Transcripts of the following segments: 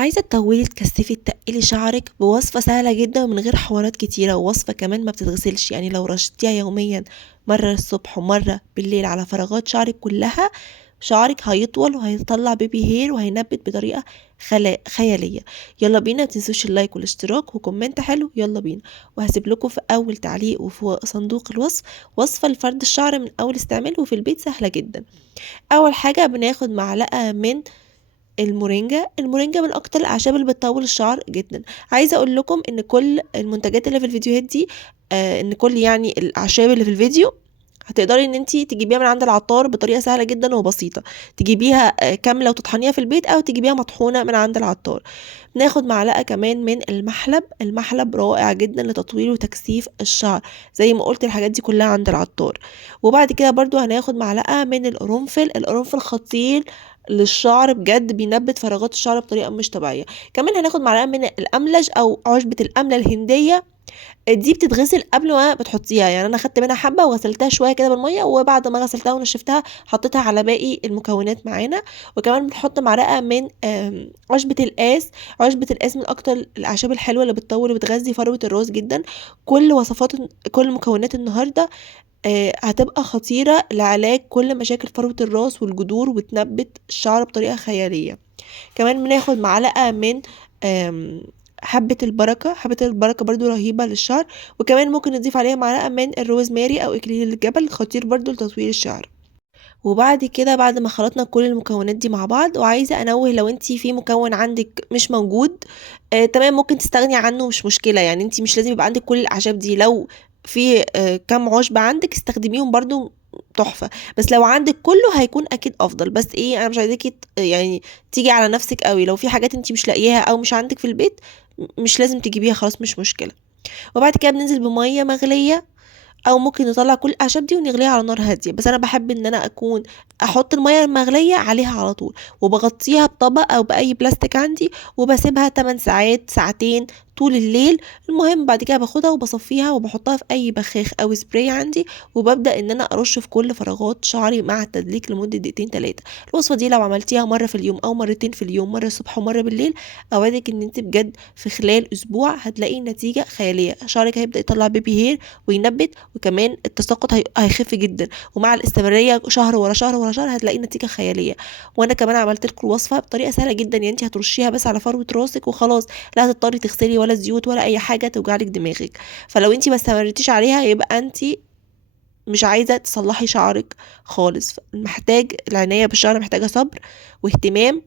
عايزة تطولي تكثفي تقلي شعرك بوصفة سهلة جدا ومن غير حوارات كتيرة، ووصفة كمان ما بتتغسلش. يعني لو رشتيها يوميا مرة الصبح ومرة بالليل على فراغات شعرك كلها، شعرك هيطول وهيطلع بيبي هير وهينبت بطريقة خيالية. يلا بينا، متنسوش اللايك والاشتراك وكومنت حلو. يلا بينا، وهسيب لكم في اول تعليق وفي صندوق الوصف وصفة لفرد الشعر من اول استعمال وفي البيت سهلة جدا. اول حاجة بناخد معلقة من المورينجا من اكتر الاعشاب اللي بتطول الشعر جدا. عايزه اقول لكم ان كل المنتجات اللي في الفيديوهات دي، ان كل يعني الاعشاب اللي في الفيديو هتقدري ان انتي تجيبيها من عند العطار بطريقه سهله جدا وبسيطه. تجيبيها كامله وتطحنيها في البيت او تجيبيها مطحونه من عند العطار. ناخد معلقه كمان من المحلب رائع جدا لتطويل وتكثيف الشعر. زي ما قلت الحاجات دي كلها عند العطار. وبعد كده برضو هناخد معلقه من القرنفل خطير للشعر بجد، بينبت فراغات الشعر بطريقه مش طبيعيه. كمان هناخد معلقه من الاملج او عشبه الامله الهنديه. دي بتتغسل قبل ما بتحطيها، يعني انا خدت منها حبه وغسلتها شويه كده بالميه، وبعد ما غسلتها ونشفتها حطيتها على باقي المكونات معانا. وكمان بنحط معلقه من عشبه القاس من اكتر الاعشاب الحلوه اللي بتطول وبتغذي فروه الراس جدا. كل وصفات كل مكونات النهارده هتبقى خطيرة لعلاج كل مشاكل فروة الراس والجذور، وتنبت الشعر بطريقة خيالية. كمان بناخد معلقة من آم، حبة البركة برضو رهيبة للشعر. وكمان ممكن نضيف عليها معلقة من الروزماري أو إكليل الجبل، خطير برضو لتطويل الشعر. وبعد كده، بعد ما خلطنا كل المكونات دي مع بعض، وعايزة انوه لو انتي في مكون عندك مش موجود، تمام ممكن تستغني عنه، مش مشكلة. يعني انتي مش لازم يبقى عندك كل الاعشاب دي. لو في كام عشبة عندك استخدميهم برضو تحفة. بس لو عندك كله هيكون اكيد افضل. بس ايه، انا مش عايزاكي يعني تيجي على نفسك قوي. لو في حاجات انتي مش لاقياها او مش عندك في البيت، مش لازم تجيبيها، خلاص مش مشكلة. وبعد كده بننزل بمية مغلية، او ممكن نطلع كل الاعشاب دي ونغليها على نار هاديه. بس انا بحب ان انا احط الميه المغليه عليها على طول، وبغطيها بطبق او باي بلاستيك عندي، وبسيبها 8 ساعات ساعتين طول الليل. المهم بعد كده باخدها وبصفيها وبحطها في اي بخاخ او سبراي عندي، وببدا ان انا ارش في كل فراغات شعري مع التدليك لمده دقيقتين 3. الوصفه دي لو عملتيها مره في اليوم او مرتين في اليوم، مره الصبح ومره بالليل، اوعدك ان انت بجد في خلال اسبوع هتلاقي نتيجه خياليه. شعرك هيبدا يطلع بيبي هير وينبت، وكمان التساقط هيخف جدا. ومع الاستمراريه شهر ورا شهر ورا شهر هتلاقي نتيجه خياليه. وانا كمان عملت لكم الوصفه بطريقه سهله جدا، يعني انت هترشيها بس على فروه راسك وخلاص. لا هتضطري تغسلي ولا زيوت ولا اي حاجه توجعلك دماغك. فلو انت ما استمرتيش عليها يبقى انت مش عايزه تصلحي شعرك خالص. محتاج العنايه بالشعر، محتاجه صبر واهتمام.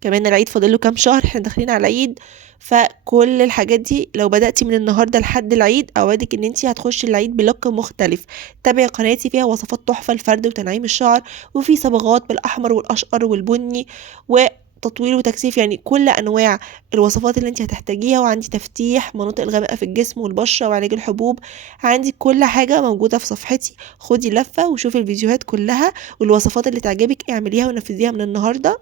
كمان العيد فاضل له كام شهر، احنا داخلين على العيد. فكل الحاجات دي لو بدأتي من النهارده لحد العيد، اوعدك ان انتي هتخشي العيد بلوك مختلف. تابعي قناتي، فيها وصفات تحفه لفرد وتنعيم الشعر، وفي صبغات بالاحمر والاشقر والبني وتطويل وتكثيف، يعني كل انواع الوصفات اللي انت هتحتاجيها. وعندي تفتيح مناطق الغامقه في الجسم والبشره وعلاج الحبوب. عندي كل حاجه موجوده في صفحتي. خدي لفه وشوفي الفيديوهات كلها، والوصفات اللي تعجبك اعمليها ونفذيها من النهارده.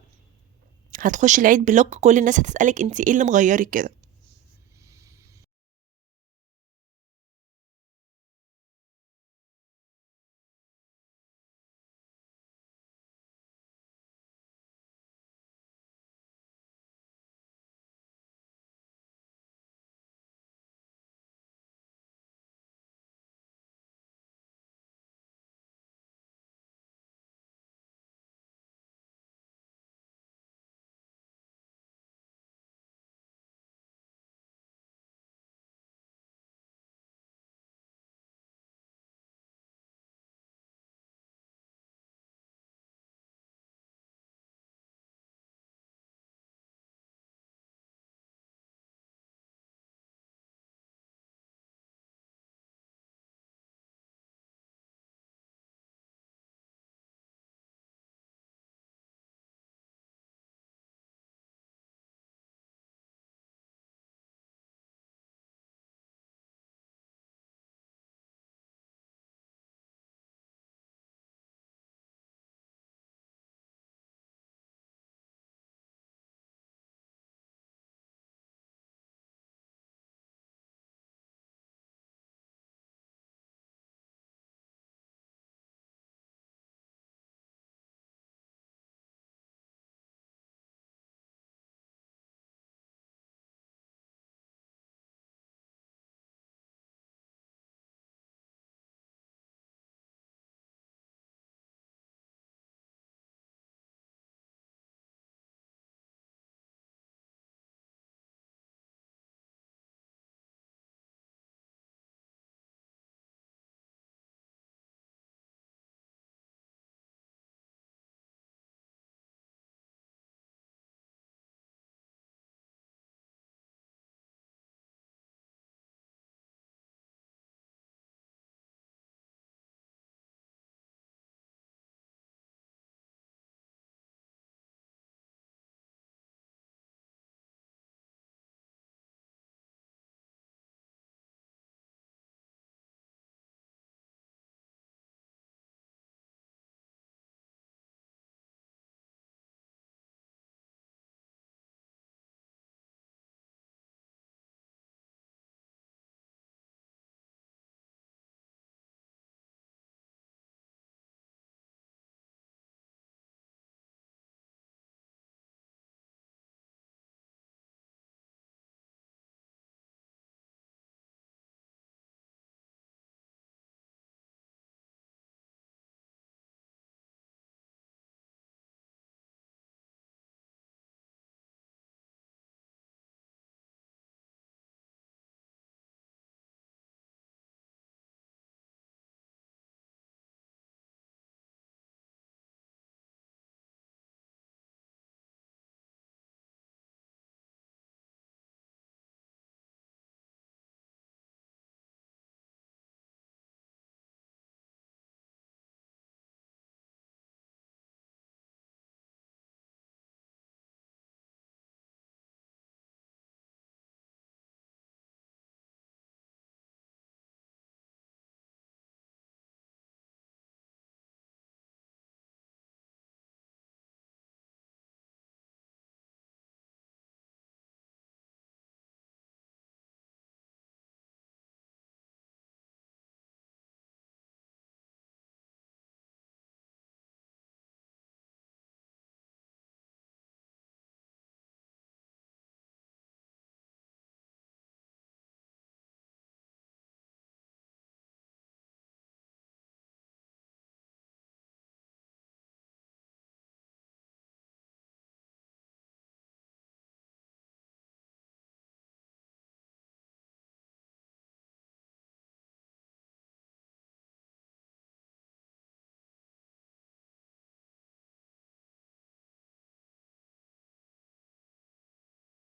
هتخشي العيد بلوك، كل الناس هتسألك انت ايه اللي مغيرك كده.